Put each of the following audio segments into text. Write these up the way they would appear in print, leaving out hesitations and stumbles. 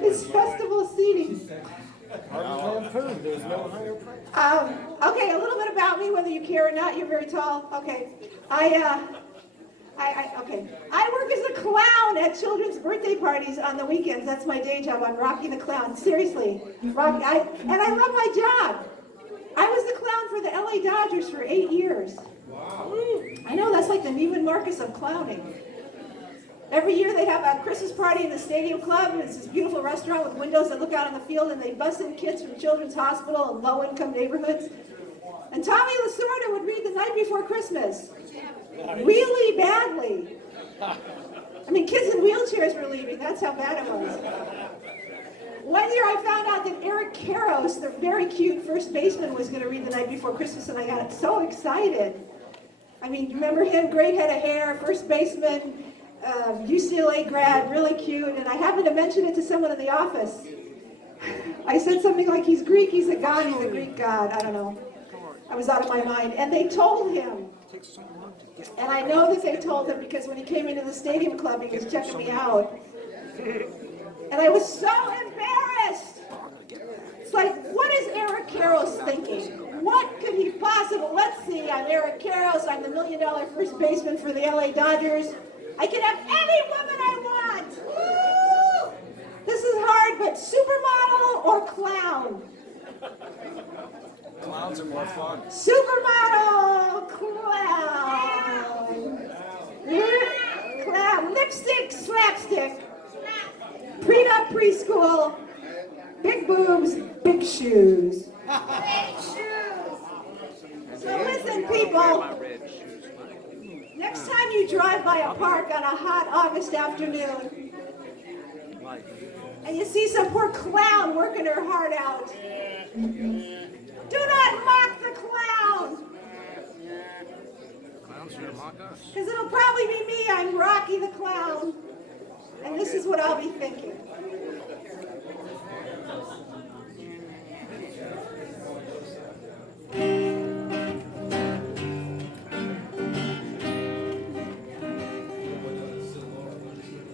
It's festival seating. Food. There's no higher price. Okay, a little bit about me, whether you care or not. You're very tall. Okay, I work as a clown at children's birthday parties on the weekends. That's my day job. I'm Rocky the Clown. Seriously, Rocky. And I love my job. I was the clown for the LA Dodgers for 8 years. Wow. I know, that's like the Neiman Marcus of clowning. Every year they have a Christmas party in the Stadium Club. It's this beautiful restaurant with windows that look out on the field, and they bus in kids from Children's Hospital and low-income neighborhoods. And Tommy Lasorda would read The Night Before Christmas. Really badly. I mean, kids in wheelchairs were leaving. That's how bad it was. One year I found out that Eric Karros, the very cute first baseman, was going to read The Night Before Christmas, and I got so excited. I mean, remember him? Great head of hair, first baseman, UCLA grad, really cute. And I happened to mention it to someone in the office. I said something like, he's Greek, he's a god, he's a Greek god. I don't know. I was out of my mind. And they told him. And I know that they told him because when he came into the Stadium Club, he was checking me out. And I was so embarrassed. It's like, what is Eric Karros thinking? What could he possibly, let's see, I'm Eric Karros, I'm the $1 million first baseman for the LA Dodgers. I can have any woman I want. Woo! This is hard, but supermodel or clown? Clowns are more fun. Supermodel, clown. Clown, lipstick, slapstick. Prenup, preschool, big boobs, big shoes. Big shoes. So listen, people. Next time you drive by a park on a hot August afternoon and you see some poor clown working her heart out, do not mock the clown. Clowns here to mock us. Because it'll probably be me. I'm Rocky the Clown. And this is what I'll be thinking.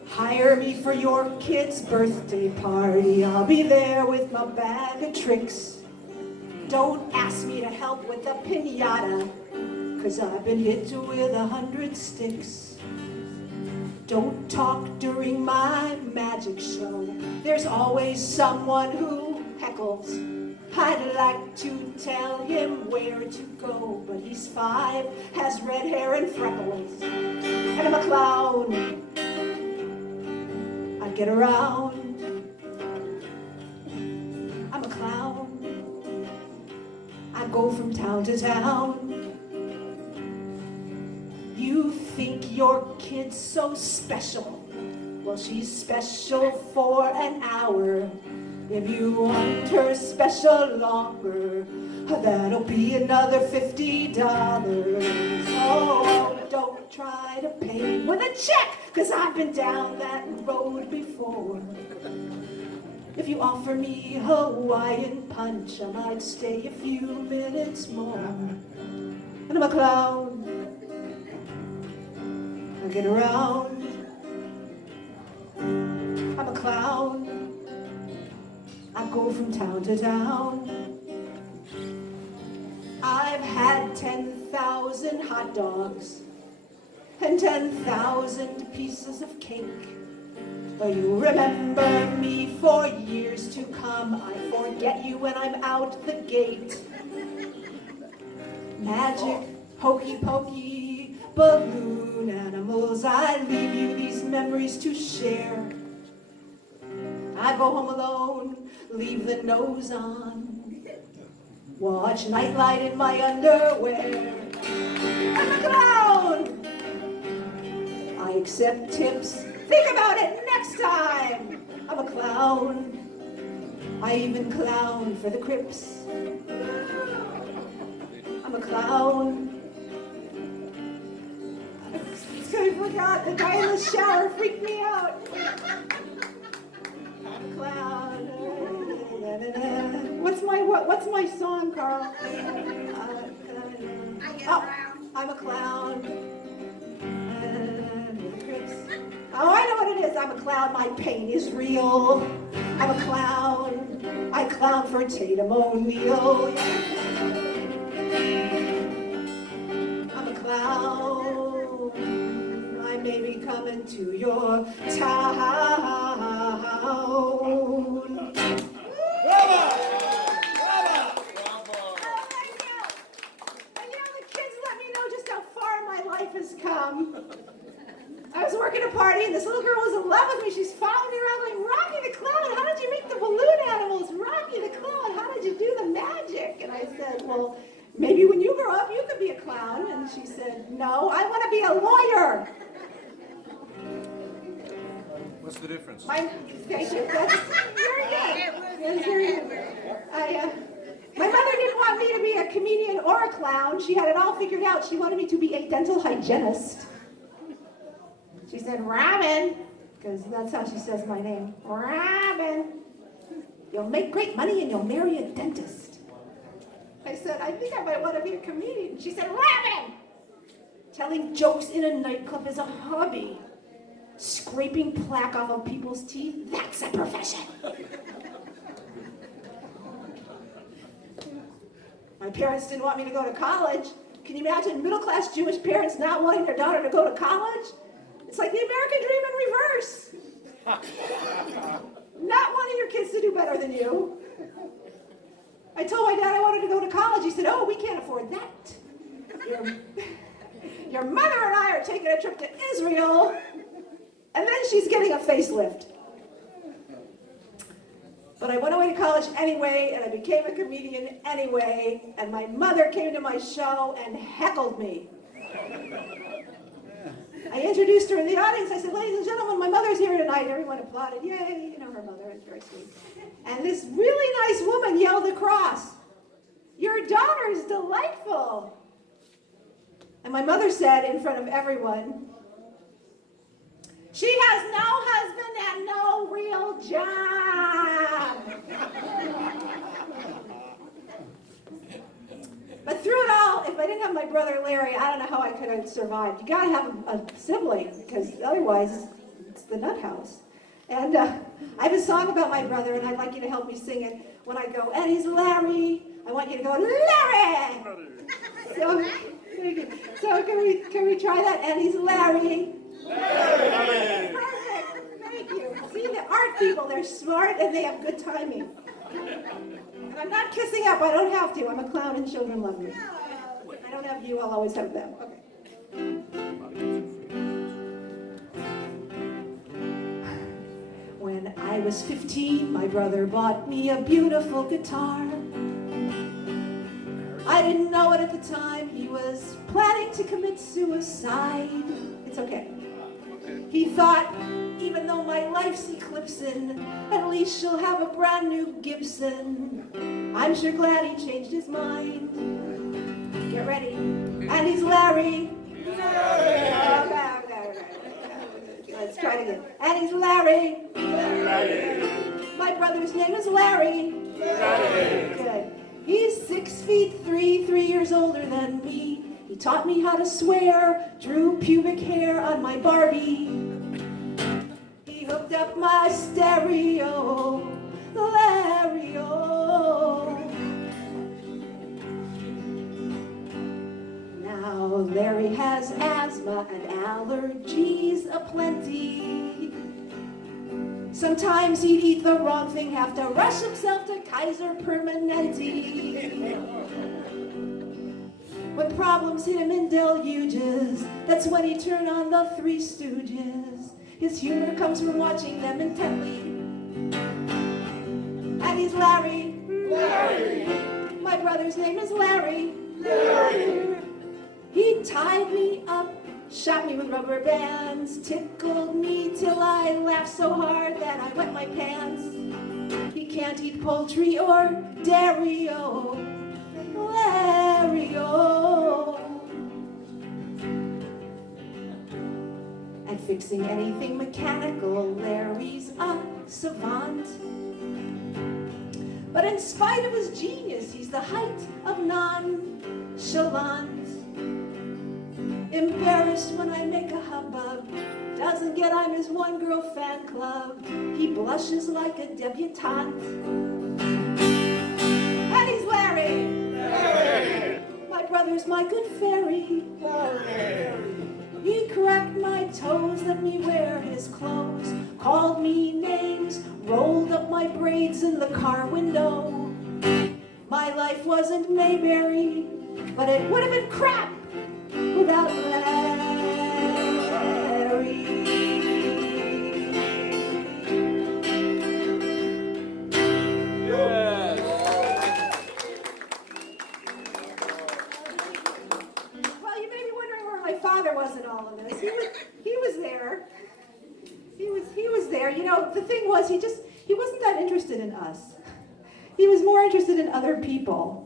Hire me for your kid's birthday party. I'll be there with my bag of tricks. Don't ask me to help with the piñata, 'cause I've been hit with 100 sticks. Don't talk during my magic show. There's always someone who heckles. I'd like to tell him where to go, but he's 5, has red hair and freckles, and I'm a clown. I get around. I'm a clown. I go from town to town. You think your kid's so special? Well, she's special for an hour. If you want her special longer, that'll be another $50. Oh, don't try to pay with a check, 'cause I've been down that road before. If you offer me Hawaiian punch, I might stay a few minutes more. And I'm a clown. I get around. I'm a clown. I go from town to town. I've had 10,000 hot dogs and 10,000 pieces of cake. But you remember me for years to come. I forget you when I'm out the gate. Magic, hokey pokey, balloon animals, I leave you these memories to share. I go home alone, leave the nose on, watch Nightlight in my underwear. I'm a clown! I accept tips, think about it next time. I'm a clown. I even clown for the Crips. I'm a clown. I forgot, the guy in the shower freaked me out. I'm a clown. What's my song, Carl? I'm a clown. Oh, I know what it is. I'm a clown. My pain is real. I'm a clown. I clown for Tatum O'Neal. I'm a clown. I may be coming to your town. Has come. I was working a party and this little girl was in love with me. She's following me around like, Rocky the Clown, how did you make the balloon animals? Rocky the Clown, how did you do the magic? And I said, well, maybe when you grow up you could be a clown. And she said, no, I want to be a lawyer. What's the difference? Thank you. That's very good. That's very good. My mother didn't want me to be a comedian or a clown. She had it all figured out. She wanted me to be a dental hygienist. She said, Robin, because that's how she says my name. Robin, you'll make great money and you'll marry a dentist. I said, I think I might want to be a comedian. She said, Robin, telling jokes in a nightclub is a hobby. Scraping plaque off of people's teeth, that's a profession. My parents didn't want me to go to college. Can you imagine middle-class Jewish parents not wanting their daughter to go to college? It's like the American dream in reverse. Not wanting your kids to do better than you. I told my dad I wanted to go to college. He said, oh, we can't afford that. Your mother and I are taking a trip to Israel, and then she's getting a facelift. But I went away to college anyway, and I became a comedian anyway, and my mother came to my show and heckled me. I introduced her in the audience. I said, ladies and gentlemen, my mother's here tonight. Everyone applauded. Yay, you know her mother. It's very sweet. And this really nice woman yelled across, your daughter's delightful. And my mother said in front of everyone, she has no husband and no real job. But through it all, if I didn't have my brother Larry, I don't know how I could have survived. You gotta have a sibling, because otherwise it's the nut house. And I have a song about my brother, and I'd like you to help me sing it. When I go, Eddie's Larry, I want you to go, Larry! So can we try that? Eddie's Larry. Larry! Perfect, thank you. See, the art people, they're smart and they have good timing. And I'm not kissing up, I don't have to. I'm a clown and children love me. I don't have you, I'll always have them. Okay. When I was 15, my brother bought me a beautiful guitar. I didn't know it at the time. He was planning to commit suicide. It's okay. He thought, even though my life's eclipsing, at least she'll have a brand new Gibson. I'm sure glad he changed his mind. Get ready. And he's Larry. Larry. Okay. Let's try it again. And he's Larry. Larry. My brother's name is Larry. Larry. Good. He's 6'3", 3 years older than me. He taught me how to swear, drew pubic hair on my Barbie. He hooked up my stereo, Larry-o. Now Larry has asthma and allergies aplenty. Sometimes he'd eat the wrong thing, have to rush himself to Kaiser Permanente. When problems hit him in deluges, that's when he turned on the Three Stooges. His humor comes from watching them intently. And he's Larry. Larry. My brother's name is Larry. Larry. He tied me up, shot me with rubber bands, tickled me till I laughed so hard that I wet my pants. He can't eat poultry or dairy-o, Larry-o. At fixing anything mechanical, Larry's a savant. But in spite of his genius, he's the height of nonchalant. Embarrassed when I make a hubbub, doesn't get I'm his one-girl fan club. He blushes like a debutante. And he's Larry. Larry. My brother's my good fairy. Larry. He cracked my toes, let me wear his clothes, called me names, rolled up my braids in the car window. My life wasn't Mayberry, but it would have been crap without Larry. Yes. Well, you may be wondering where my father was in all of this. He was there. He was there. You know, the thing was, he wasn't that interested in us. He was more interested in other people.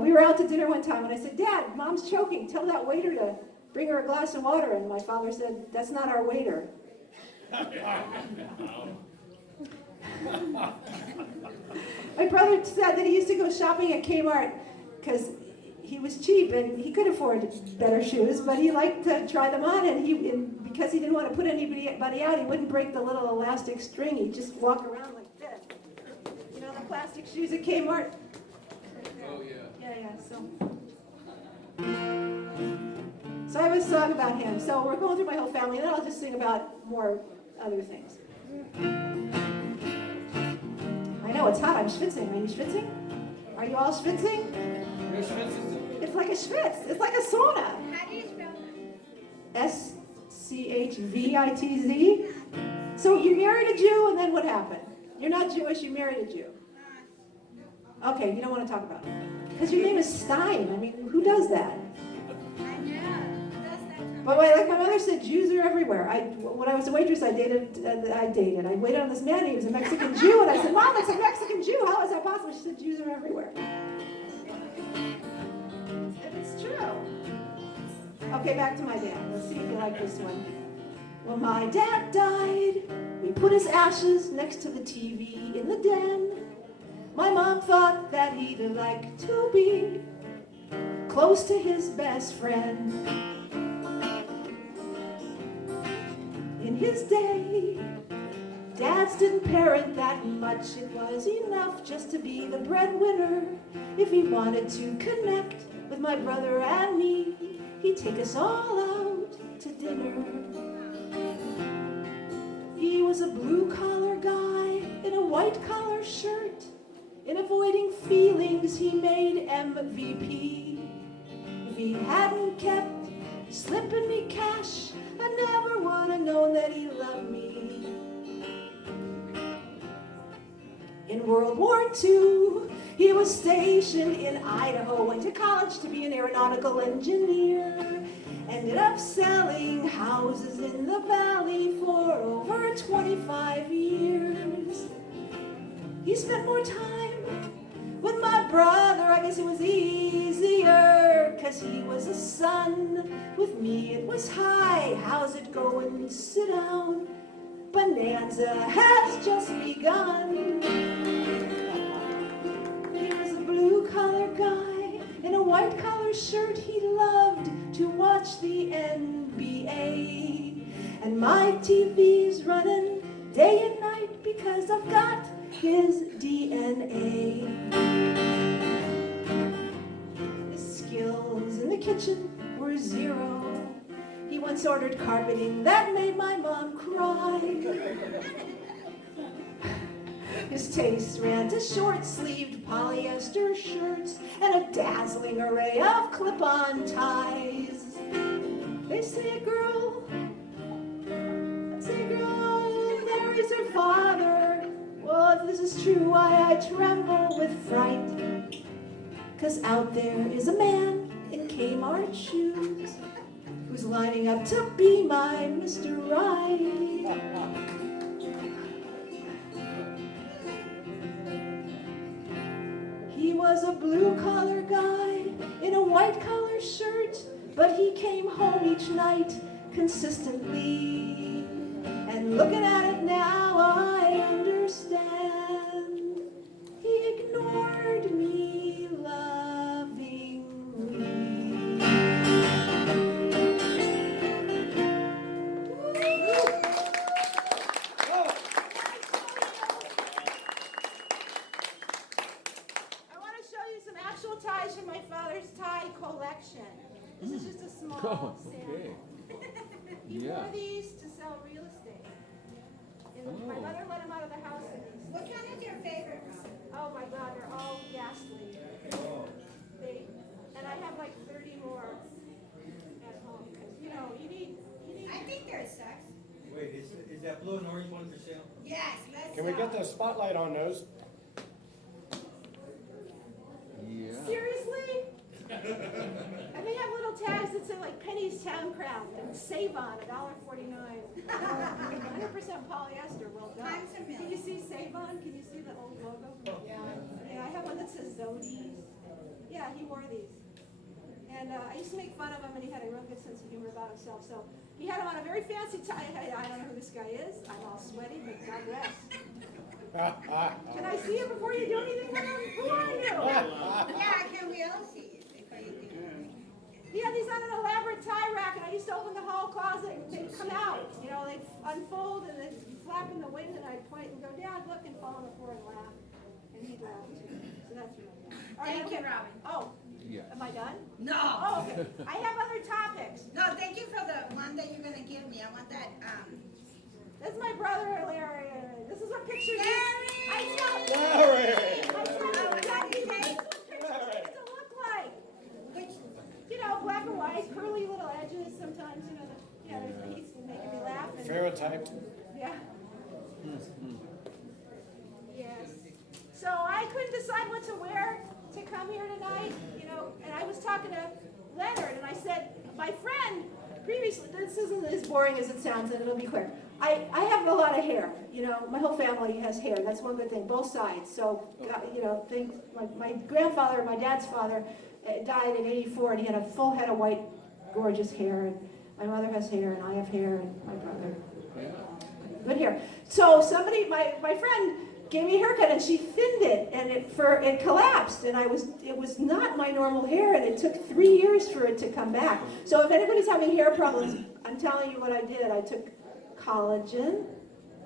We were out to dinner one time, and I said, Dad, Mom's choking. Tell that waiter to bring her a glass of water. And my father said, that's not our waiter. My brother said that he used to go shopping at Kmart because he was cheap and he could afford better shoes, but he liked to try them on, and because he didn't want to put anybody out, he wouldn't break the little elastic string. He'd just walk around like this. You know, the plastic shoes at Kmart? Oh, yeah. Yeah, so I have a song about him. So we're going through my whole family, and then I'll just sing about more other things. I know, it's hot. I'm schwitzing. Are you schwitzing? Are you all schwitzing? You're schwitzing. It's like a schwitz. It's like a sauna. How do you spell that? Schvitz. So you married a Jew, and then what happened? You're not Jewish, you married a Jew. Okay, you don't want to talk about it. Because your name is Stein. I mean, who does that? I know. That's that But like my mother said, Jews are everywhere. When I was a waitress, I dated. I waited on this man. He was a Mexican Jew, and I said, Mom, it's a Mexican Jew. How is that possible? She said, Jews are everywhere. And it's true. Okay, back to my dad. Let's see if you like this one. When my dad died, we put his ashes next to the TV in the den. My mom thought that he'd like to be close to his best friend. In his day, dads didn't parent that much. It was enough just to be the breadwinner. If he wanted to connect with my brother and me, he'd take us all out to dinner. He was a blue-collar guy in a white-collar shirt. In avoiding feelings, he made MVP. If he hadn't kept slipping me cash, I never would have known that he loved me. In World War II, he was stationed in Idaho, went to college to be an aeronautical engineer, ended up selling houses in the valley for over 25 years. He spent more time with my brother. I guess it was easier, 'cause he was a son. With me it was, hi, how's it going? Sit down. Bonanza has just begun. He was a blue-collar guy in a white-collar shirt. He loved to watch the NBA. And my TV's running day and night because I've got his DNA. His skills in the kitchen were zero. He once ordered carpeting that made my mom cry. His taste ran to short-sleeved polyester shirts and a dazzling array of clip-on ties. They say a girl marries her father. Well, if this is true, why I tremble with fright. 'Cause out there is a man in Kmart shoes who's lining up to be my Mr. Right. He was a blue-collar guy in a white-collar shirt, but he came home each night consistently. And looking at it now, I understand. He ignored me lovingly. This is just a small Oh, sample. okay. He Yeah. wore these to sell real estate. My Oh. mother let him out of the house in these. What kind is your favorite, Robin? Oh my God, they're all ghastly. And I have like 30 more at home. 'Cause, you know, you need. I think they're sex. Wait, is that blue and orange one for sale? Yes, let's Can we get the spotlight on those? Yeah. Seriously? And they have little tags that say like Penny's Towncraft and Save On, $1.49. 100% polyester, well done. Times a million. Can you see Save On? Can you see the old logo? Yeah. Yeah, I have one that says Zodies. Yeah, he wore these. And I used to make fun of him, and he had a real good sense of humor about himself. So he had him on a very fancy tie. I don't know who this guy is. I'm all sweaty, but God rest. Can I see it before you do anything with him? Who are you? Yeah, can we all see it before you do it? He had these on an elaborate tie rack, and I used to open the hall closet, and they'd come out. You know, they'd unfold, and they'd flap in the wind, and I'd point and go, Dad, look, and fall on the floor and laugh. And he'd laugh too. So that's really good. All right, Thank you, okay. Robin. Oh, Yeah. am I done? No. Oh, okay. I have other topics. No, thank you for the one that you're gonna give me. I want that, This is my brother, Larry. This is what pictures. Larry! I know. Larry! I know exactly what pictures used to look like. which, You know, black and white, curly little edges. Sometimes, you know, he's making me laugh. And, Ferrotyped. yeah. Yes. So I couldn't decide what to wear to come here tonight, you know, and I was talking to Leonard, and I said, my friend, previously, this isn't as boring as it sounds, and it'll be clear. I have a lot of hair, you know, my whole family has hair, that's one good thing, both sides. So, you know, my grandfather, my dad's father, died in '84, and he had a full head of white, gorgeous hair, and my mother has hair, and I have hair, and my brother. Good hair. So somebody, my friend, gave me a haircut, and she thinned it, and it collapsed, and it was not my normal hair, and it took 3 years for it to come back. So if anybody's having hair problems, I'm telling you what I did. I took collagen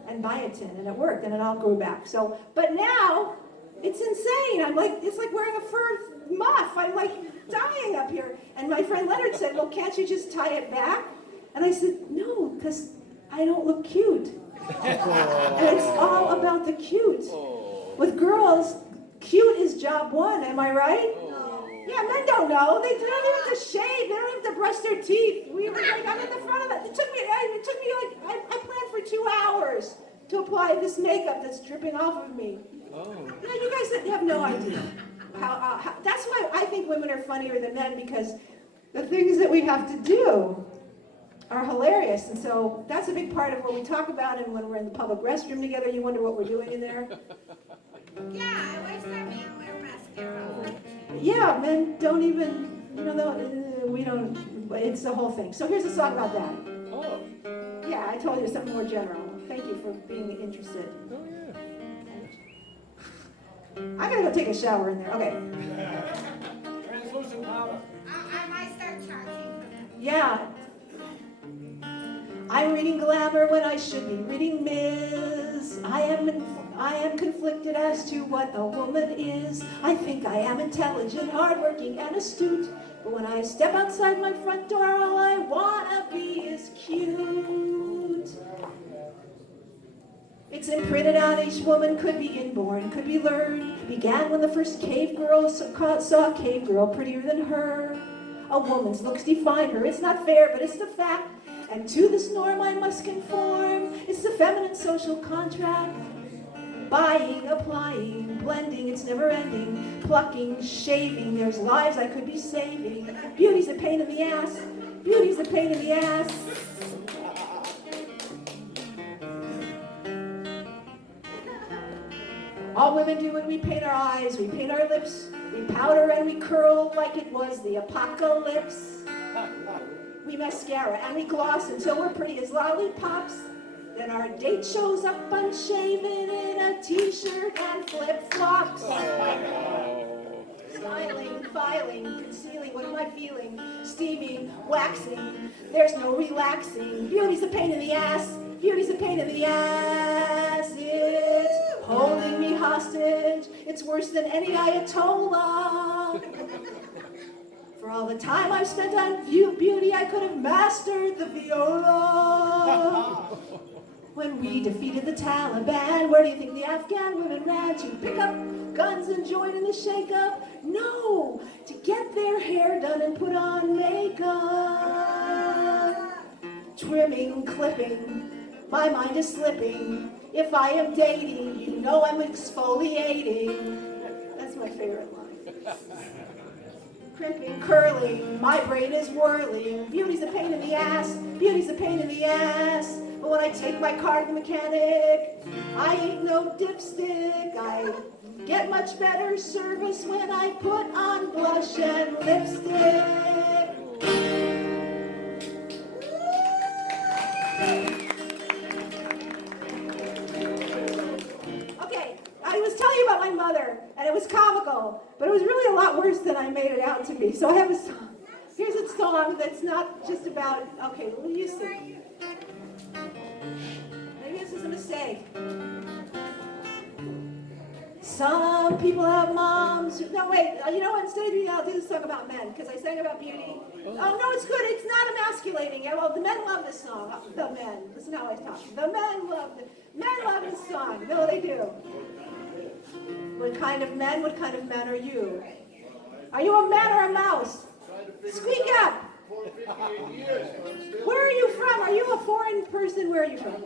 and biotin, and it worked, and it all grew back. So, but now it's insane. It's like wearing a fur muff. I'm like dying up here. And my friend Leonard said, "Well, can't you just tie it back?" And I said, "No, because I don't look cute." And it's all about the cute. With girls, cute is job one, am I right? Yeah, men don't know. They don't even have to shave. They don't have to brush their teeth. I'm in the front of it. It took me like, I planned for 2 hours to apply this makeup that's dripping off of me. Oh. You know, you guys have no idea. How that's why I think women are funnier than men, because the things that we have to do are hilarious. And so that's a big part of what we talk about. And when we're in the public restroom together, you wonder what we're doing in there. yeah, I always thought men wear mascara. Yeah, men don't even, you know, we don't, it's the whole thing. So here's a song about that. Oh. Yeah, I told you something more general. Thank you for being interested. Oh, yeah. I gotta go take a shower in there. Okay. Translucent powder. I might start charging. Yeah. I'm reading Glamour when I should be reading Ms. I am conflicted as to what a woman is. I think I am intelligent, hardworking, and astute. But when I step outside my front door, all I wanna be is cute. It's imprinted on each woman, could be inborn, could be learned. Began when the first cave girl saw a cave girl prettier than her. A woman's looks define her, it's not fair, but it's the fact. And to this norm I must conform. It's the feminine social contract. Buying, applying, blending, it's never ending. Plucking, shaving, there's lives I could be saving. Beauty's a pain in the ass. Beauty's a pain in the ass. All women do when we paint our eyes, we paint our lips, we powder and we curl like it was the apocalypse. We mascara and we gloss until we're pretty as lollipops. Then our date shows up unshaven in a t-shirt and flip-flops. Styling, filing, concealing, what am I feeling? Steaming, waxing, there's no relaxing. Beauty's a pain in the ass, beauty's a pain in the ass. It's holding me hostage, it's worse than any Ayatollah. For For all the time I've spent on beauty, I could have mastered the viola. When we defeated the Taliban, where do you think the Afghan women ran to? Pick up guns and join in the shake-up? No, to get their hair done and put on makeup. Trimming, clipping, my mind is slipping. If I am dating, you know I'm exfoliating. That's my favorite line. Crimping, curling, my brain is whirling. Beauty's a pain in the ass, beauty's a pain in the ass. But when I take my car to the mechanic, I ain't no dipstick. I get much better service when I put on blush and lipstick. Okay, I was telling you about my mother, and it was comical, but it was really a lot worse than I made it out to be. So I have a song. Here's a song that's not just about, okay, well, you sing. Maybe this is a mistake. Some people have moms. No, wait. You know what? Instead of doing that, I'll do this song about men, because I sang about beauty. Oh, no, it's good. It's not emasculating. Yeah, well, the men love this song. The men. Listen how I talk. The men love this song. No, they do. What kind of men are you? Are you a man or a mouse? Squeak up. Where are you from? Are you a foreign person? Where are you from?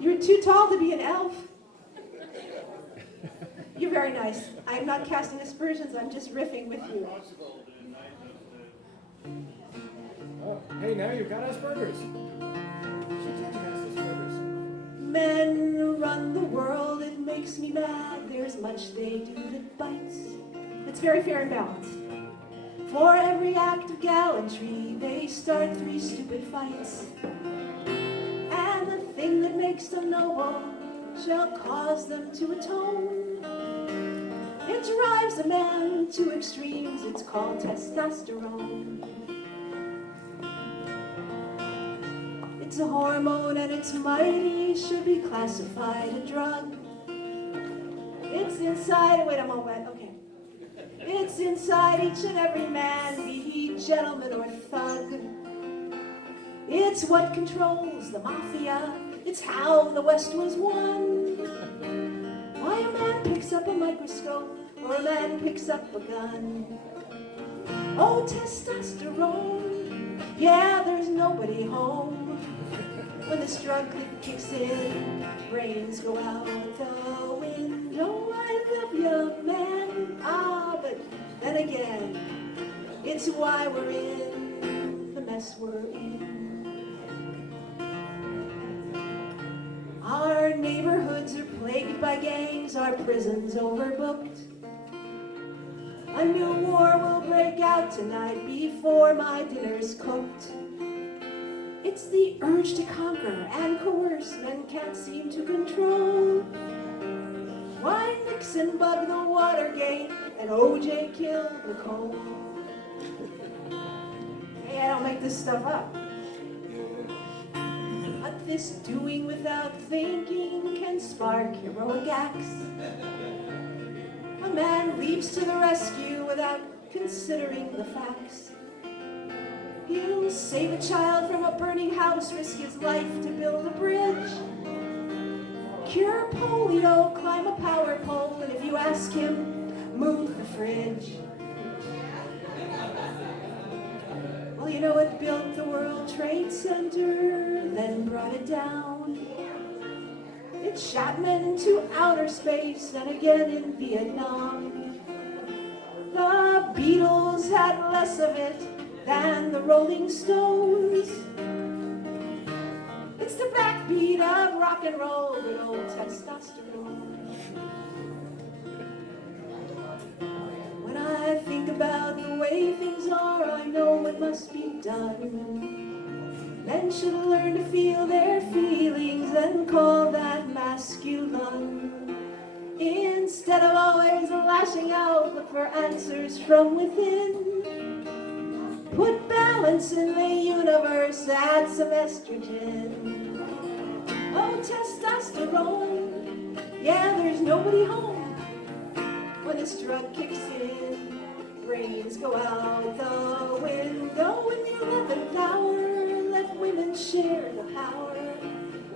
You're too tall to be an elf. You're very nice. I'm not casting aspersions. I'm just riffing with you. Oh, hey, now you've got Asperger's. She told you Asperger's. Men run the world. It makes me mad. There's much they do that bites. It's very fair and balanced. For every act of gallantry, they start 3 stupid fights. And the thing that makes them noble shall cause them to atone. It drives a man to extremes, it's called testosterone. It's a hormone and it's mighty, should be classified a drug. It's inside, wait a moment, okay. It's inside each and every man, be he gentleman or thug. It's what controls the mafia. It's how the West was won. Why a man picks up a microscope or a man picks up a gun. Oh, testosterone. Yeah, there's nobody home. When this drug kicks in, brains go out the window. I love you, man. Ah, but then again, it's why we're in the mess we're in. Our neighborhoods are plagued by gangs, our prisons overbooked. A new war will break out tonight before my dinner's cooked. It's the urge to conquer and coerce men can't seem to control. Why Nixon bugged the Watergate and OJ killed Nicole? Hey, I don't make this stuff up. But this doing without thinking can spark heroic acts. A man leaps to the rescue without considering the facts. He'll save a child from a burning house, risk his life to build a bridge. Cure polio, climb a power pole, and if you ask him, move the fridge. Well, you know what built the World Trade Center, then brought it down? It shot men into outer space and again in Vietnam. The Beatles had less of it than the Rolling Stones. It's the backbeat of rock and roll, good old testosterone. When I think about the way things are, I know what must be done. Men should learn to feel their feelings and call that masculine. Instead of always lashing out, look for answers from within. Put balance in the universe, add some estrogen. Oh, testosterone, yeah, there's nobody home when this drug kicks in, brains go out the window in the 11th hour. Let women share the power,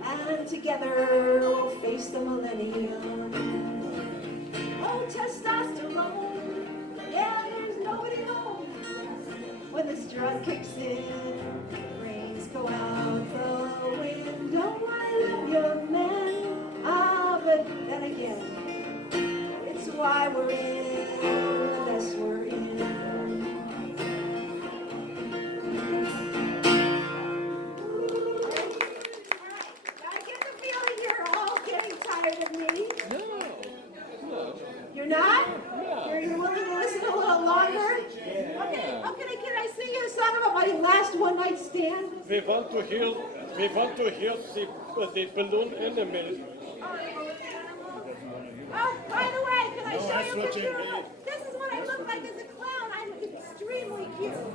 and together we'll face the millennium. Oh, testosterone, yeah, there's nobody home when this drug kicks in. Brains go out the window. I love you, man. Ah, but then again, it's why we're in the mess we're in. I get the feeling you're all getting tired of me. No. You're not? No. You're willing to listen a little longer? Okay, can I sing you a song about my last one-night stand? We want to hear the balloon enemy. Oh, by the way, can I No, show I'm you a switching picture me. of this is what I look like as a clown. I'm extremely cute.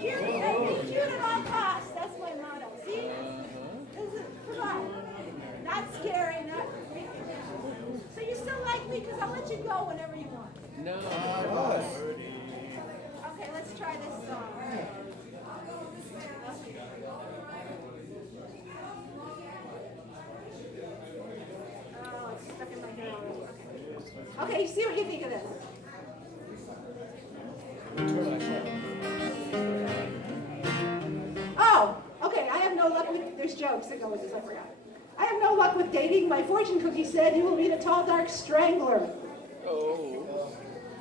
Cute at all costs. That's my motto. See? This is, come on. Not scary, not creepy. So you still like me because I'll let you go whenever you want. No. Okay, let's try this song. Oh, it's stuck in my hair already. Okay, see what you think of this. Oh, okay, I have no luck with, there's jokes that go with this, I forgot. I have no luck with dating. My fortune cookie said you will be the tall, dark strangler. Oh.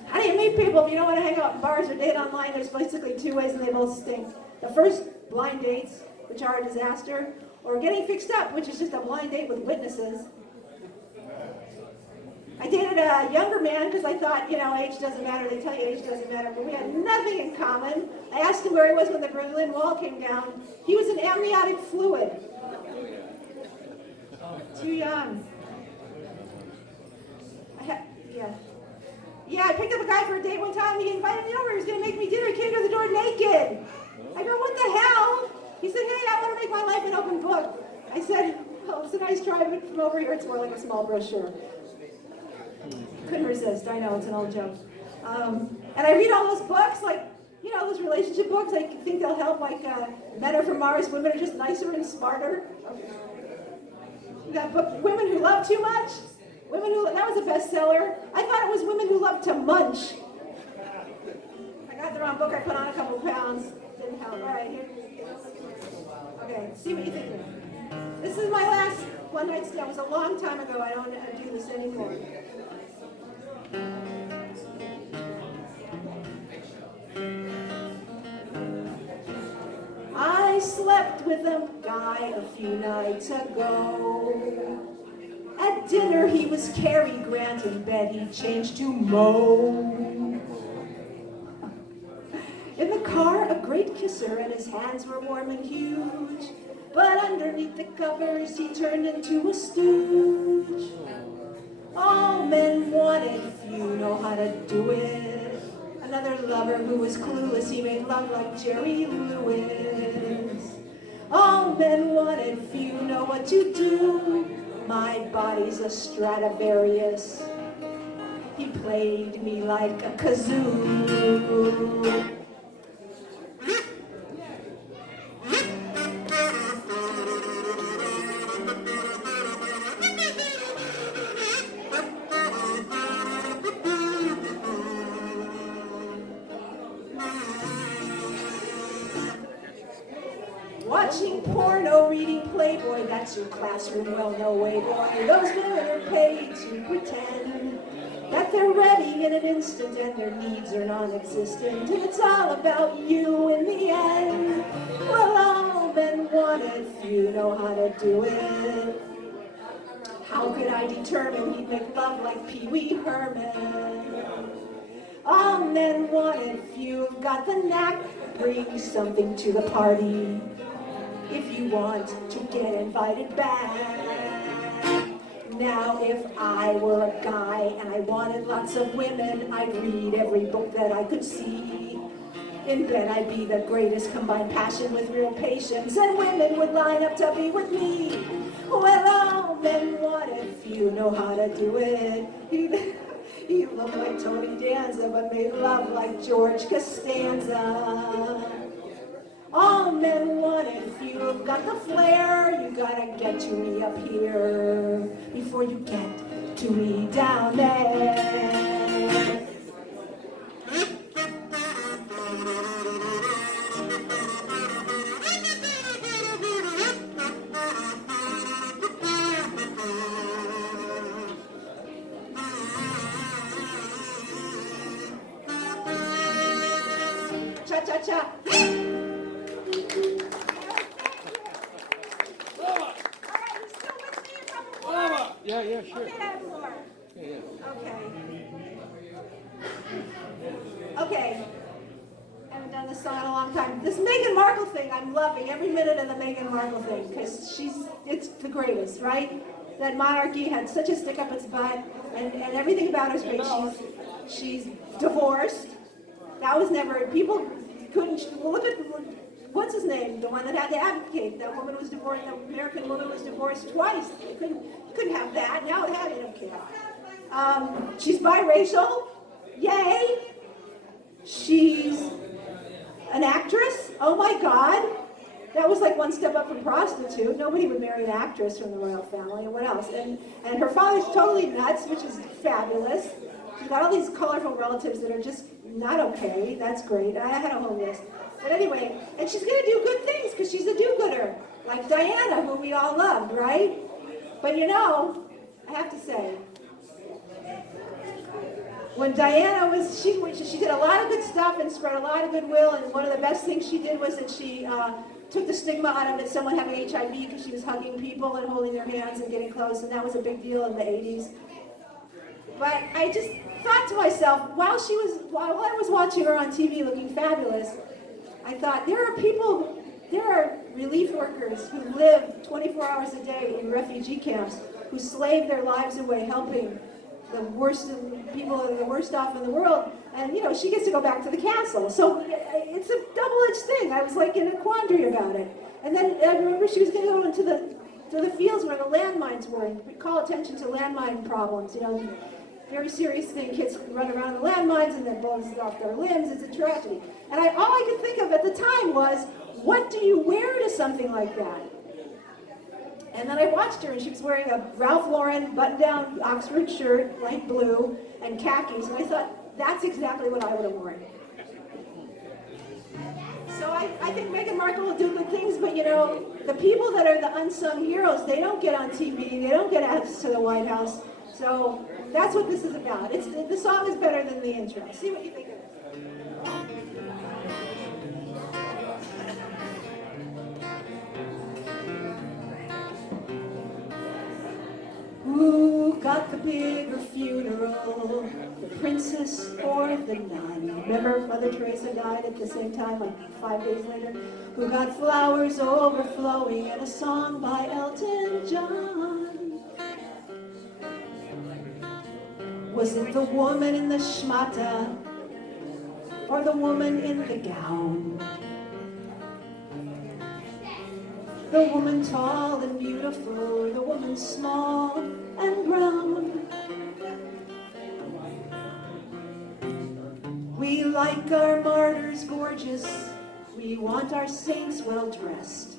How do you meet people if you don't want to hang out in bars or date online? There's basically two ways and they both stink. The first, blind dates, which are a disaster, or getting fixed up, which is just a blind date with witnesses. I dated a younger man because I thought, age doesn't matter. They tell you age doesn't matter, but we had nothing in common. I asked him where he was when the Berlin Wall came down. He was in amniotic fluid. Too young. Yeah, I picked up a guy for a date one time. He invited me over. He was going to make me dinner. He came to the door naked. I go, what the hell? He said, hey, I want to make my life an open book. I said, oh, it's a nice try, but from over here, it's more like a small brochure. Couldn't resist. I know, it's an old joke. And I read all those books, like, those relationship books. I think they'll help, like Men Are From Mars, Women Are Just Nicer and Smarter. That book, Women Who Love Too Much. That was a bestseller. I thought it was Women Who Love to Munch. I got the wrong book. I put on a couple pounds. Didn't help. All right, here. Okay, see what you think of it. This is my last one-night stand. It was a long time ago. I don't do this anymore. I slept with a guy a few nights ago. At dinner he was Cary Grant, in bed he changed to Moe. In the car a great kisser and his hands were warm and huge, but underneath the covers he turned into a stooge. All men wanted, few know how to do it. Another lover who was clueless, he made love like Jerry Lewis. All men wanted, few know what to do. My body's a Stradivarius. He played me like a kazoo. Watching porno, reading Playboy, that's your classroom, well, no way, boy. Those women are paid to pretend that they're ready in an instant and their needs are non-existent. And it's all about you in the end. Well, all men want it, few know how to do it. How could I determine he'd make love like Pee Wee Herman? All men want it, few have got the knack. Bring something to the party if you want to get invited back. Now, if I were a guy and I wanted lots of women, I'd read every book that I could see. In bed, I'd be the greatest, combined passion with real patience, and women would line up to be with me. Well, all men want it, few know how to do it. You look like Tony Danza, but made love like George Costanza. All men want it. If you've got the flair, you gotta get to me up here before you get to me down there. Cha-cha-cha. Yeah, sure. Okay, add more. Yeah. Okay. Haven't done this song in a long time. This Meghan Markle thing, I'm loving every minute of the Meghan Markle thing because it's the greatest, right? That monarchy had such a stick up its butt, and everything about her is great. She's divorced. That was never, people couldn't, well, look at, what's his name? The one that had to advocate. That woman was divorced, the American woman was divorced twice. You couldn't have that. Now it had, you don't care. She's biracial. Yay. She's an actress. Oh my God. That was like one step up from prostitute. Nobody would marry an actress from the royal family. And what else? And her father's totally nuts, which is fabulous. She's got all these colorful relatives that are just not okay. That's great. I had a whole list. But anyway, and she's going to do good things because she's a do-gooder, like Diana, who we all loved, right? But you know, I have to say, when Diana was, she did a lot of good stuff and spread a lot of goodwill, and one of the best things she did was that she took the stigma out of it, someone having HIV, because she was hugging people and holding their hands and getting close, and that was a big deal in the 80s. But I just thought to myself, while I was watching her on TV looking fabulous, I thought, there are relief workers who live 24 hours a day in refugee camps, who slave their lives away helping the worst people that are the worst off in the world, and you know, she gets to go back to the castle. So it's a double-edged thing. I was like in a quandary about it. And then I remember she was going to go into the fields where the landmines were and call attention to landmine problems. You know, very serious thing. Kids run around the landmines and then blows off their limbs. It's a tragedy. And all I could think of at the time was, what do you wear to something like that? And then I watched her, and she was wearing a Ralph Lauren button-down Oxford shirt, light blue, and khakis. And I thought, that's exactly what I would have worn. So I think Meghan Markle will do good things, but you know, the people that are the unsung heroes, they don't get on TV, they don't get access to the White House. So that's what this is about. The song is better than the intro. See what you think of it. Who got the bigger funeral, the princess or the nun? Remember Mother Teresa died at the same time, like 5 days later? Who got flowers overflowing and a song by Elton John? Was it the woman in the schmata or the woman in the gown? The woman tall and beautiful, or the woman small and brown? We like our martyrs gorgeous, we want our saints well dressed.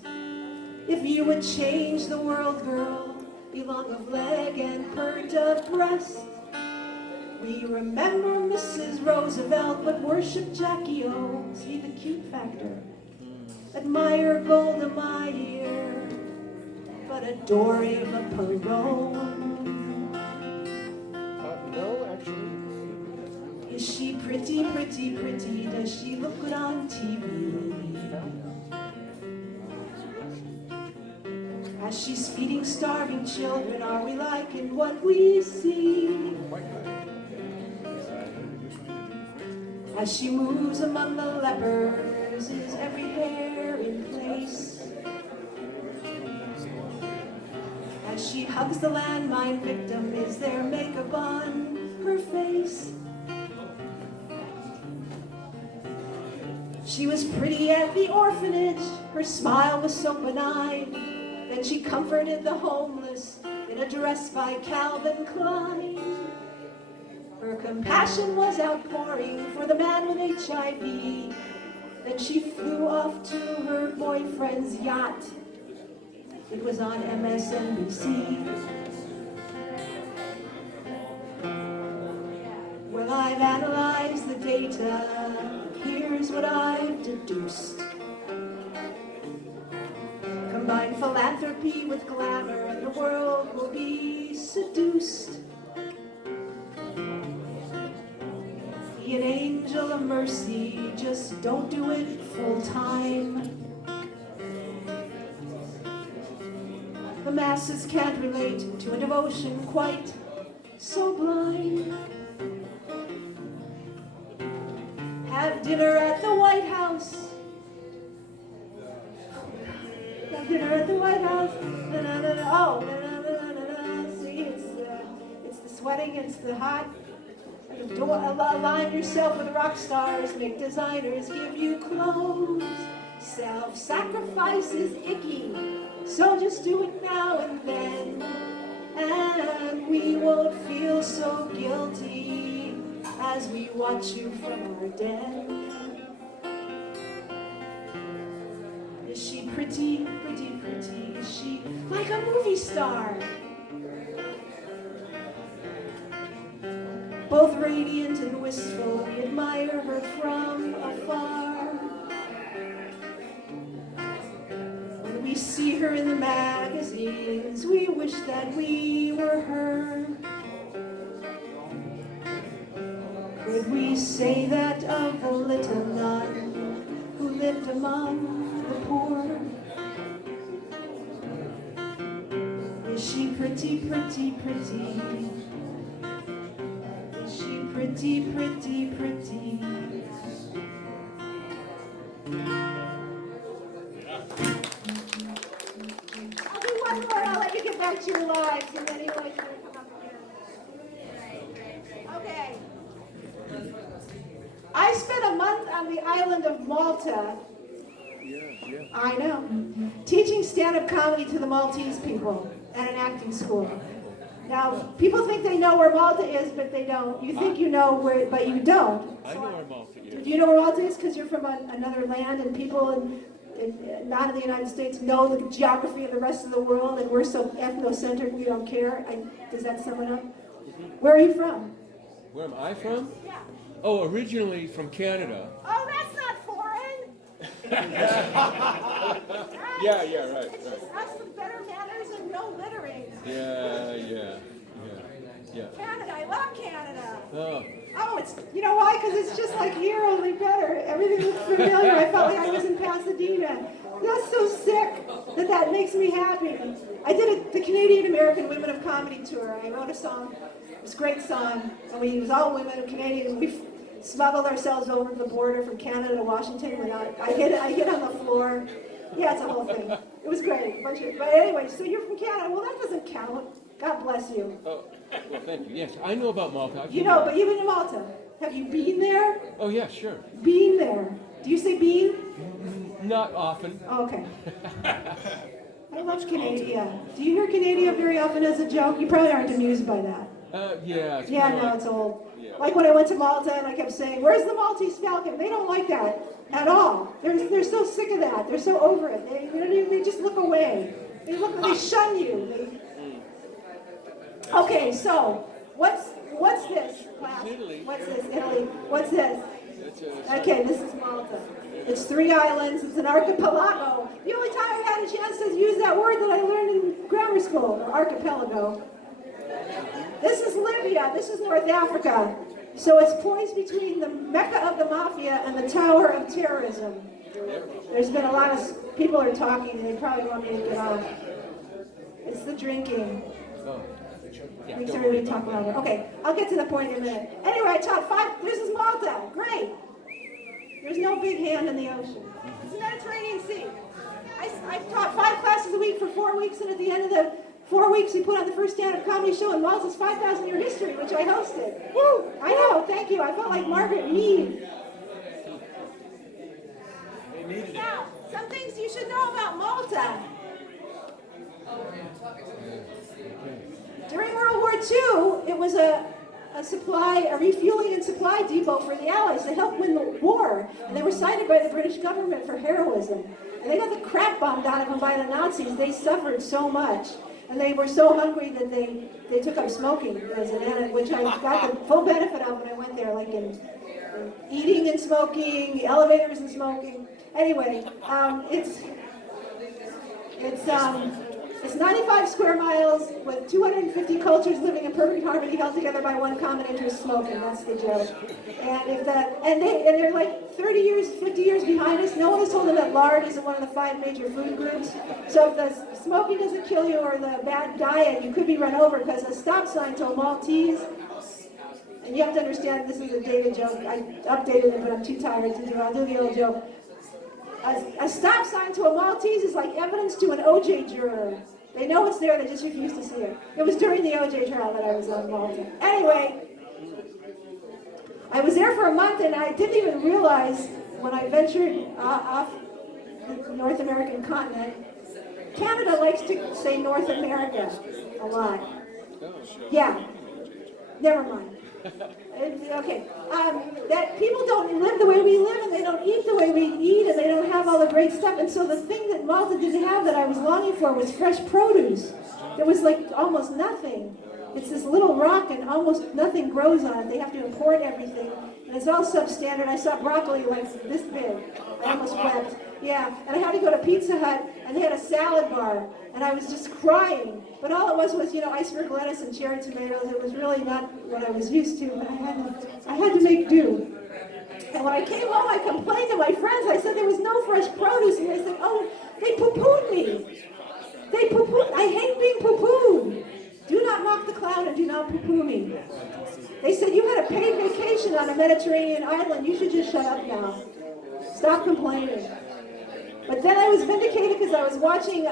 If you would change the world, girl, be long of leg and pert of breast. We remember Mrs. Roosevelt, but worship Jackie O. See the cute factor. Admire Golda Meir, but adore Eva Perón. No, actually. Is she pretty, pretty, pretty? Does she look good on TV? As she's feeding starving children, are we liking what we see? As she moves among the lepers, is every hair in place? As she hugs the landmine victim, is there makeup on her face? She was pretty at the orphanage, her smile was so benign. Then she comforted the homeless in a dress by Calvin Klein. Her compassion was outpouring for the man with HIV. Then she flew off to her boyfriend's yacht. It was on MSNBC. Well, I've analyzed the data. Here's what I've deduced. Combine philanthropy with glamour and the world will be seduced. Be an angel of mercy, just don't do it full time. The masses can't relate to a devotion quite so blind. Have dinner at the White House. Have dinner at the White House. Na, na, na, na. Oh, na, na, na, na, na. See, it's the sweating, it's the hot. Don't align yourself with rock stars, make designers give you clothes. Self-sacrifice is icky, so just do it now and then, and we won't feel so guilty as we watch you from our den. Is she pretty, pretty, pretty? Is she like a movie star? Both radiant and wistful, we admire her from afar. When we see her in the magazines, we wish that we were her. Could we say that of the little nun who lived among the poor? Is she pretty, pretty, pretty? Pretty, pretty, pretty. I'll do one more and I'll let you get back to your lives, and then anybody's going to come up again. Okay. I spent a month on the island of Malta. I know. Teaching stand-up comedy to the Maltese people at an acting school. Now, people think they know where Malta is, but they don't. You think you know where, but you don't. I know where Malta is. Do you know where Malta is? Because you're from another land, and people not in the United States know the geography of the rest of the world, and we're so ethnocentric we don't care. Does that sum it up? Where are you from? Where am I from? Yeah. Oh, originally from Canada. Oh, that's not foreign. Yeah, right. It's just us with better manners and no littering. Yeah. Canada, I love Canada. Oh, It's, you know why? Because it's just like here, only better. Everything looks familiar. I felt like I was in Pasadena. That's so sick that makes me happy. I did the Canadian American Women of Comedy tour. I wrote a song. It was a great song. And it was all women of Canadians. We smuggled ourselves over the border from Canada to Washington. I hit on the floor. Yeah, it's a whole thing. It was great. But anyway, so you're from Canada. Well, that doesn't count. God bless you. well, thank you. Yes, I know about Malta. You know, but you've been to Malta. Have you been there? Oh, yeah, sure. Been there. Do you say been? Not often. Oh, okay. I love Canada. Do you hear Canada very often as a joke? You probably aren't amused by that. Yeah. It's Yeah, kinda no, like- it's old. Yeah. Like when I went to Malta and I kept saying, "Where's the Maltese Falcon?" They don't like that at all. They're so sick of that. They're so over it. They just look away. They shun you. Okay, so what's this class? Italy. What's this? Italy. What's this? It's Okay, this is Malta. It's 3 islands. It's an archipelago. The only time I've had a chance to use that word that I learned in grammar school, archipelago. This is Libya. This is North Africa. So it's poised between the Mecca of the Mafia and the Tower of Terrorism. There's been a lot of people are talking, and they probably want me to get off. It's the drinking. Yeah, Makes don't everybody worry talk about louder. Okay, I'll get to the point in a minute. Anyway, I taught 5. This is Malta. Great. There's no big hand in the ocean. It's the Mediterranean Sea. I taught 5 classes a week for 4 weeks, and at the end of the 4 weeks, we put on the first stand-up comedy show in Malta's 5,000-year history, which I hosted. Woo! I know. Thank you. I felt like Margaret Mead. Now, some things you should know about Malta. During World War II, it was a a refueling and supply depot for the Allies. They helped win the war, and they were cited by the British government for heroism. And they got the crap bombed out of them by the Nazis. They suffered so much. And they were so hungry that they took up smoking as an addict, which I got the full benefit of when I went there, like in eating and smoking, elevators and smoking. Anyway, it's 95 square miles with 250 cultures living in perfect harmony, held together by one common interest: smoking. That's the joke. And they're like 30 years, 50 years behind us. No one has told them that lard isn't one of the 5 major food groups. So if the smoking doesn't kill you or the bad diet, you could be run over because a stop sign to a Maltese. And you have to understand, this is a dated joke. I updated it, but I'm too tired to do it. I'll do the old joke. A stop sign to a Maltese is like evidence to an OJ juror. They know it's there, they just refuse to see it. It was during the OJ trial that I was on Malta. Anyway, I was there for a month, and I didn't even realize when I ventured off the North American continent, Canada likes to say North America a lot. Yeah, never mind. Okay, that people don't live the way we live, and they don't eat the way we eat, and they don't have all the great stuff. And so the thing that Malta didn't have that I was longing for was fresh produce. There was like almost nothing. It's this little rock, and almost nothing grows on it. They have to import everything, and it's all substandard. I saw broccoli like this big. I almost wept. Yeah, and I had to go to Pizza Hut, and they had a salad bar, and I was just crying. But all it was, iceberg lettuce and cherry tomatoes. It was really not what I was used to, but I had to make do. And when I came home, I complained to my friends. I said there was no fresh produce, and they said, oh, they poo-pooed me. They poo-pooed. I hate being poo-pooed. Do not mock the clown and do not poo-poo me. They said, you had a paid vacation on a Mediterranean island. You should just shut up now. Stop complaining. But then I was vindicated because I was watching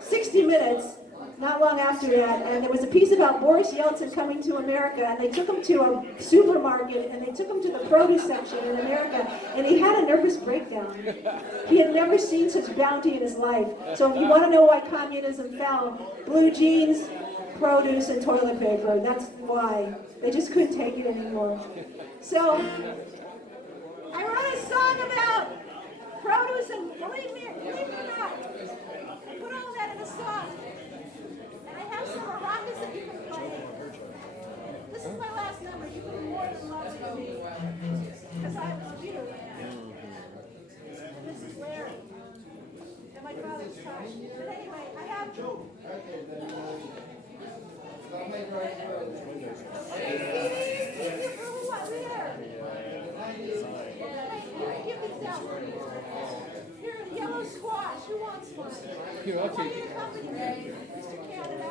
60 Minutes not long after that, and there was a piece about Boris Yeltsin coming to America, and they took him to a supermarket, and they took him to the produce section in America, and he had a nervous breakdown. He had never seen such bounty in his life. So if you want to know why communism fell, blue jeans, produce, and toilet paper, that's why. They just couldn't take it anymore. So I wrote a song about produce, and believe me or not, I put all that in a song. And I have some maracas that you can play. This is my last number. You can be more than love me. Because I was you. And this is Larry. And my father's time. But anyway, I have... Give this down. Here, yellow squash. Who wants one? Here, I'll take it. Mr. Canada.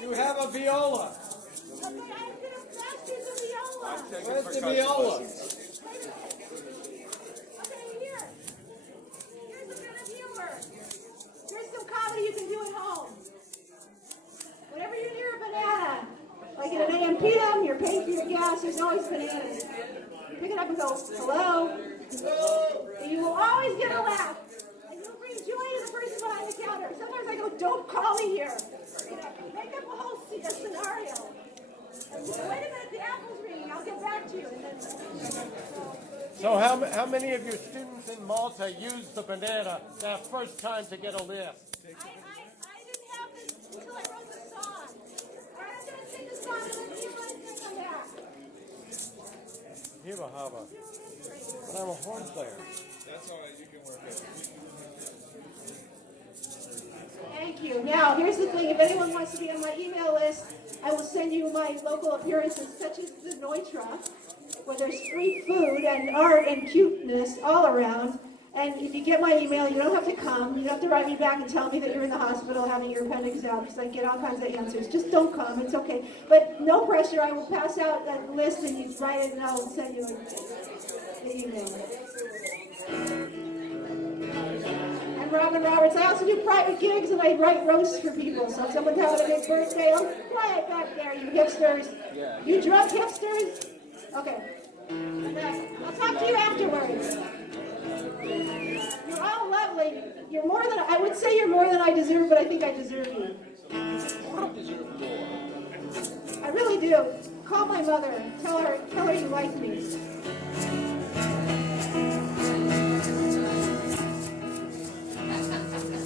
You have a viola. Okay, I'm going to pass you the viola. Where's the viola? Okay, here. Here's a bit of humor. Here's some comedy you can do at home. Whenever you're near a banana, like at an AM PM, you're paying for your gas, there's always bananas. You pick it up and go, hello. And you will always get a laugh. And you'll bring joy to the person behind the counter. Sometimes I go, don't call me here. Make up a whole scenario. And wait a minute, the apple's ringing. I'll get back to you. And then, So how many of your students in Malta used the banana that first time to get a lift? I didn't have this until I wrote the song. All right, I'm going to sing the song and then you and come back. Hiba haba. But I'm a horn player. That's all right. You can work it. Thank you. Now, here's the thing. If anyone wants to be on my email list, I will send you my local appearances, such as the Neutra, where there's free food and art and cuteness all around. And if you get my email, you don't have to come. You don't have to write me back and tell me that you're in the hospital having your appendix out, because I get all kinds of answers. Just don't come. It's okay. But no pressure. I will pass out a list, and you write it, and I'll send you the email. I'm Robin Roberts. I also do private gigs, and I write roasts for people. So if someone's having a big birthday, oh, quiet back there, you hipsters. You drunk hipsters? Okay. I'll talk to you afterwards. You're all lovely. You're more than, I would say you're more than I deserve, but I think I deserve you. I deserve more. I really do. Call my mother. Tell her you like me.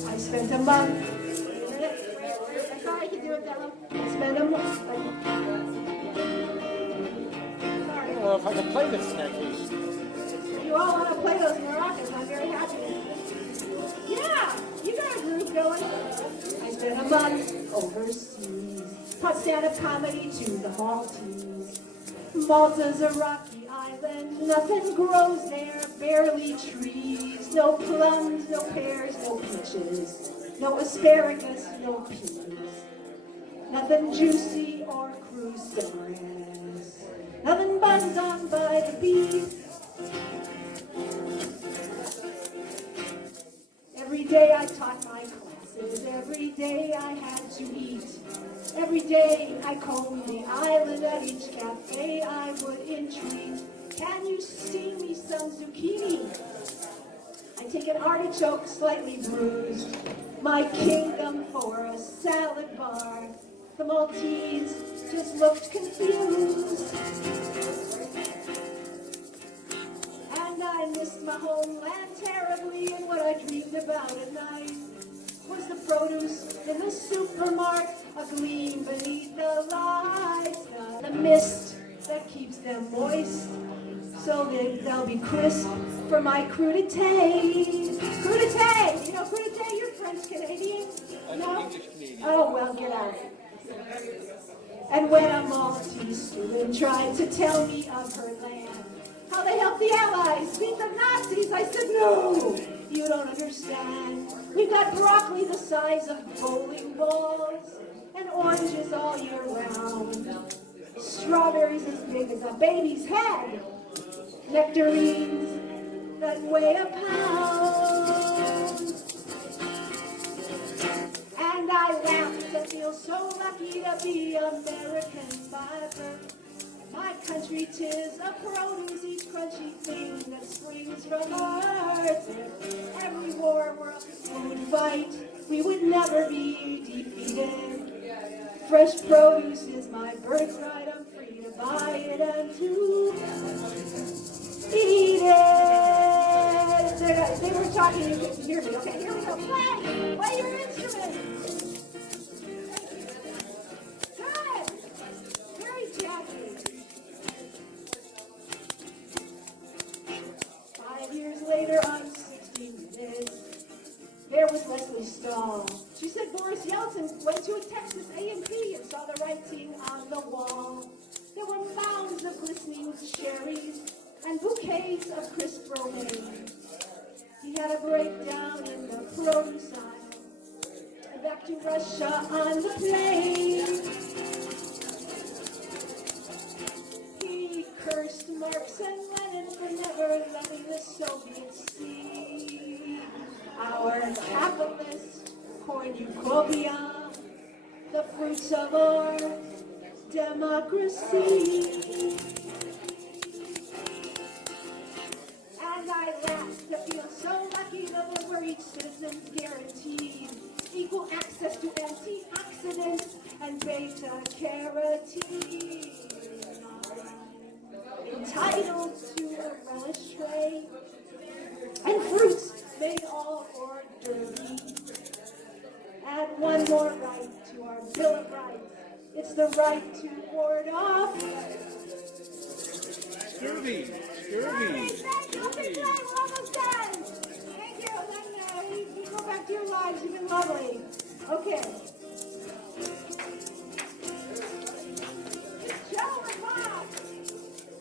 I spent a month. I thought I could do it that way. I spent a month. I don't know if I can play this next. You all want to play those maracas. I'm very happy. Yeah, you got a groove going. I spent a month overseas. Taught stand-up comedy to the Maltese. Malta's a rocky island. Nothing grows there, barely trees. No plums, no pears, no peaches. No asparagus, no peas. Nothing juicy or cruciferous. Nothing buzzed on by the bees. Every day I taught my classes. Every day I had to eat. Every day I combed the island. At each cafe I would entreat. Can you steam me some zucchini? I take an artichoke slightly bruised. My kingdom for a salad bar. The Maltese just looked confused. And I missed my homeland terribly, and what I dreamed about at night was the produce in the supermarket, a gleam beneath the lights, the mist that keeps them moist, so they'll be crisp for my crudité. Crudité! You know crudité? You're French-Canadian? No? English-Canadian. Oh, well, get out. And when a Maltese student tried to tell me of her land, how they helped the Allies beat the Nazis, I said, no, you don't understand. We've got broccoli the size of bowling balls, and oranges all year round, strawberries as big as a baby's head, nectarines that weigh a pound. And I laugh to feel so lucky to be American by birth. My country 'tis a produce, each crunchy thing that springs from earth. If every war were a food fight, we would never be defeated. Fresh produce is my birthright, I'm free to buy it and to eat it. They were talking, you can hear me. Okay, here we go. Play your instrument. Good. Very jazzy. 5 years later, I'm 60 minutes. There was Leslie Stahl. She said Boris Yeltsin went to a Texas A&P and saw the writing on the wall. There were mounds of glistening cherries and bouquets of crisp romaine. He had a breakdown in the produce aisle and back to Russia on the plane. He cursed Marx and Lenin for never letting the Soviets see our capitalist cornucopia, the fruits of our democracy. And I laugh to feel so lucky that where each citizen's guaranteed equal access to antioxidants and beta carotene. Entitled to a relish tray and fruits made all hors d'oeuvre. Add one more right to our Bill of Rights. It's the right to ward off Scurvy. Hey, thank you. Okay, good. We're almost done. Thank you. And then you go back to your lives. You've been lovely. Okay. It's Joe and Bob.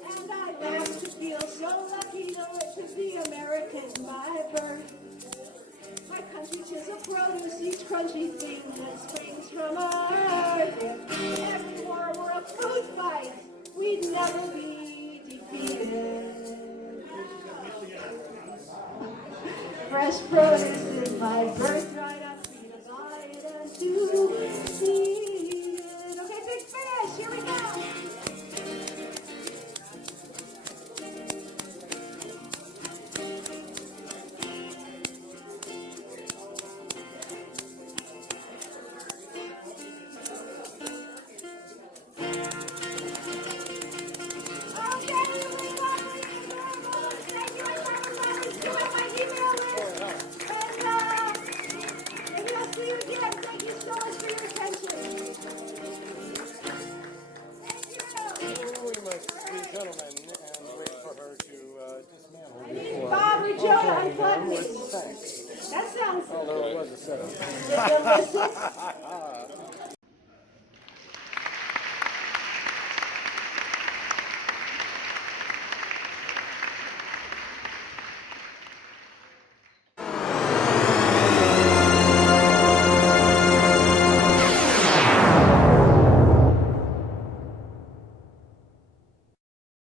And I laugh to feel so lucky to live to be American by birth. My country 'tis a produce, each crunchy thing that springs from earth. If every war were a food fight, we'd never be defeated. Fresh produce is my birthright, I'm free to buy it and to eat it. Okay, big fish, here we go. unplug me. Thanks. That sounds Although it was a setup. realistic.